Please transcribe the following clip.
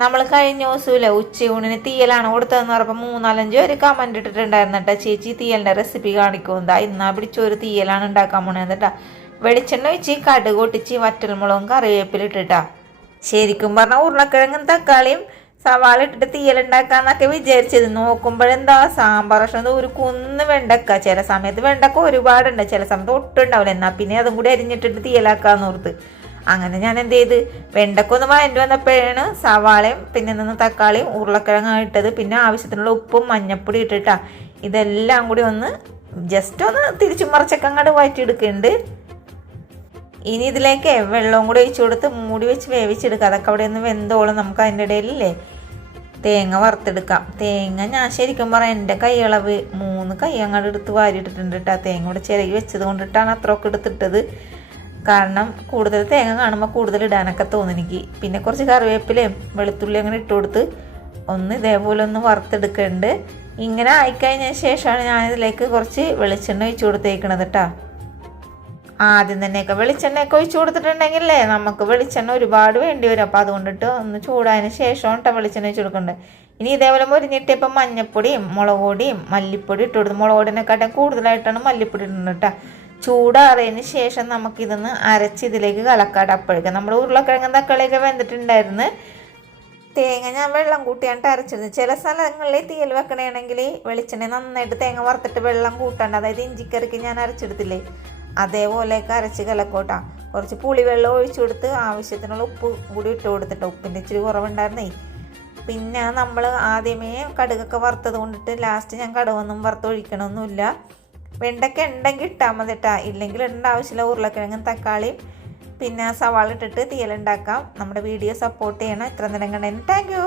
നമ്മൾ കഴിഞ്ഞ ദിവസമില്ല ഉച്ചയൂണിന് തീയലാണ് കൊടുത്തതെന്ന് പറഞ്ഞപ്പോൾ 3-4 പേര് കമൻറ്റ് ഇട്ടിട്ടുണ്ടായിരുന്നു കേട്ടോ. ചേച്ചി തീയലിൻ്റെ റെസിപ്പി കാണിക്കുമെന്താ ഇന്നാ പിടിച്ചൊരു തീയലാണ് ഉണ്ടാക്കാൻ പോണത് കേട്ടോ. വെളിച്ചെണ്ണ ഒഴിച്ച് കടുക് പൊട്ടിച്ച് വറ്റൽമുളകും കറിവേപ്പിലിട്ടിട്ടാ. ശരിക്കും പറഞ്ഞാൽ ഉരുളക്കിഴങ്ങും തക്കാളിയും സവാള ഇട്ടിട്ട് തീയലുണ്ടാക്കാന്നൊക്കെ വിചാരിച്ചത്. നോക്കുമ്പോഴെന്താ സാമ്പാർ ഭക്ഷണം ഒരു കുന്ന് വെണ്ടക്ക. ചില സമയത്ത് വെണ്ടക്ക ഒരുപാടുണ്ട്, ചില സമയത്ത് ഒട്ടും ഉണ്ടാവില്ല. എന്നാൽ പിന്നെ അതും കൂടി അരിഞ്ഞിട്ടിട്ട് തീയലാക്കാന്ന് ഓർത്ത് അങ്ങനെ ഞാൻ എന്ത് ചെയ്ത് വെണ്ടക്ക ഒന്ന് വഴണ്ടി വന്നപ്പോഴാണ് സവാളയും പിന്നെ നിന്ന് തക്കാളിയും ഉരുളക്കിഴങ്ങ് ഇട്ടത്. പിന്നെ ആവശ്യത്തിനുള്ള ഉപ്പും മഞ്ഞപ്പൊടി ഇട്ടിട്ടാ ഇതെല്ലാം കൂടി ഒന്ന് ജസ്റ്റ് ഒന്ന് തിരിച്ചു മറിച്ചൊക്കെ അങ്ങോട്ട് വഴറ്റിയെടുക്കുന്നുണ്ട്. ഇനി ഇതിലേക്ക് വെള്ളവും കൂടി ഒഴിച്ചു കൊടുത്ത് മൂടി വെച്ച് വേവിച്ചെടുക്കുക. അതൊക്കെ അവിടെ ഒന്ന് വെന്തോളം നമുക്ക് അതിൻ്റെ ഇടയിലില്ലേ തേങ്ങ വറുത്തെടുക്കാം. തേങ്ങ ഞാൻ ശരിക്കും പറയാം എൻ്റെ കൈയളവ് 3 കൈ അങ്ങോട്ട് എടുത്ത് വാരിയിട്ടിട്ടുണ്ട് കേട്ടോ. തേങ്ങ ഇവിടെ ചിരകി വെച്ചത് കൊണ്ടിട്ടാണ് അത്രയൊക്കെ എടുത്തിട്ടത്. കാരണം കൂടുതൽ തേങ്ങ കാണുമ്പോൾ കൂടുതൽ ഇടാനൊക്കെ തോന്നും എനിക്ക്. പിന്നെ കുറച്ച് കറിവേപ്പിലയും വെളുത്തുള്ളി അങ്ങനെ ഇട്ട് കൊടുത്ത് ഒന്ന് ഇതേപോലെ ഒന്ന് വറുത്തെടുക്കുന്നുണ്ട്. ഇങ്ങനെ ആയിക്കഴിഞ്ഞ ശേഷമാണ് ഞാനിതിലേക്ക് കുറച്ച് വെളിച്ചെണ്ണ ഒഴിച്ചു കൊടുത്തേക്കണത് കേട്ടോ. ആദ്യം തന്നെയൊക്കെ വെളിച്ചെണ്ണയൊക്കെ ഒഴിച്ചു കൊടുത്തിട്ടുണ്ടെങ്കിലേ നമുക്ക് വെളിച്ചെണ്ണ ഒരുപാട് വേണ്ടി വരും. അപ്പോൾ അതുകൊണ്ടിട്ട് ഒന്ന് ചൂടായതിന് ശേഷമാണ് കേട്ടോ വെളിച്ചെണ്ണ ഒഴിച്ചു കൊടുക്കേണ്ടത്. ഇനി ഇതേപോലെ മുരിഞ്ഞിട്ടിപ്പോൾ മഞ്ഞപ്പൊടിയും മുളക് പൊടിയും മല്ലിപ്പൊടി ഇട്ട് കൊടുത്ത് മുളക് പൊടിനെക്കാട്ടും കൂടുതലായിട്ടാണ് മല്ലിപ്പൊടി ഇടുന്നത് കേട്ടോ. ചൂടാറിയതിന് ശേഷം നമുക്കിതൊന്ന് അരച്ച് ഇതിലേക്ക് കലക്കാട്ട്. അപ്പോഴേക്കും നമ്മൾ ഉരുളക്കിഴങ്ങ് തക്കാളിയൊക്കെ വെന്തിട്ടുണ്ടായിരുന്നു. തേങ്ങ ഞാൻ വെള്ളം കൂട്ടിയാണ്ട് അരച്ചിരുന്നു. ചില സ്ഥലങ്ങളിൽ തീയൽ വെക്കണമെങ്കിൽ വെളിച്ചെണ്ണ നന്നായിട്ട് തേങ്ങ വറുത്തിട്ട് വെള്ളം കൂട്ടാണ്ട്, അതായത് ഇഞ്ചിക്കറിക്ക് ഞാൻ അരച്ചെടുത്തില്ലേ അതേപോലെയൊക്കെ അരച്ച് കലക്കോട്ടാ. കുറച്ച് പുളിവെള്ളം ഒഴിച്ചു കൊടുത്ത് ആവശ്യത്തിനുള്ള ഉപ്പ് കൂടി ഇട്ട് കൊടുത്തിട്ട് ഉപ്പിൻ്റെ ഇച്ചിരി കുറവുണ്ടായിരുന്നേ. പിന്നെ നമ്മൾ ആദ്യമേ കടുകൊക്കെ വറുത്തത് കൊണ്ടിട്ട് ലാസ്റ്റ് ഞാൻ കടുകൊന്നും വറുത്തൊഴിക്കണമൊന്നുമില്ല. വെണ്ടയ്ക്ക ഉണ്ടെങ്കിൽ ഇട്ടാൽ മതി കേട്ടോ, ഇല്ലെങ്കിൽ ഇടേണ്ട ആവശ്യമില്ല. ഉരുളക്കിഴങ്ങും തക്കാളിയും പിന്നെ സവാള ഇട്ടിട്ട് തീയലുണ്ടാക്കാം. നമ്മുടെ വീഡിയോ സപ്പോർട്ട് ചെയ്യണം. ഇത്ര നേരം കണ്ടതിന് താങ്ക് യു.